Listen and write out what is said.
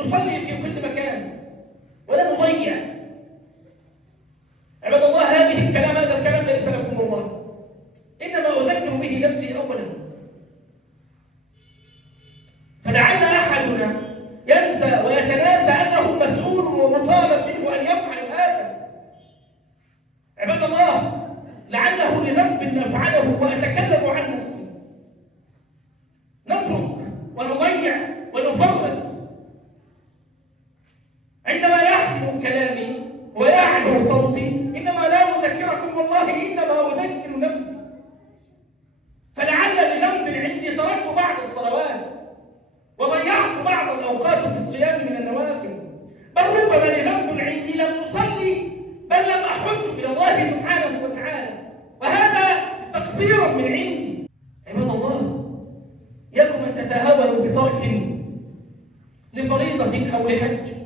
نصلي في كل مكان ولا نضيع. عباد الله، هذا الكلام ليس لكم والله، إنما أذكر به نفسي أولا. فلعل أحدنا ينسى ويتناسى أنه مسؤول ومطالب منه أن يفعل هذا. عباد الله، لعله لذنب نفعله وأتكلم عن نفسي نترك ونضيع ونفرط. عندما يحلو كلامي ويعلو صوتي إنما لا أذكركم والله، إنما أذكر نفسي. فلعل لذنب عندي تركت بعض الصلوات وضيعت بعض الأوقات في الصيام من النوافل، بل ربما لذنب عندي لم أصلي بل لم أحج إلى الله سبحانه وتعالى، وهذا تقصير من عندي. عباد الله، يكم أن تتهاونوا بترك لفريضة أو لحج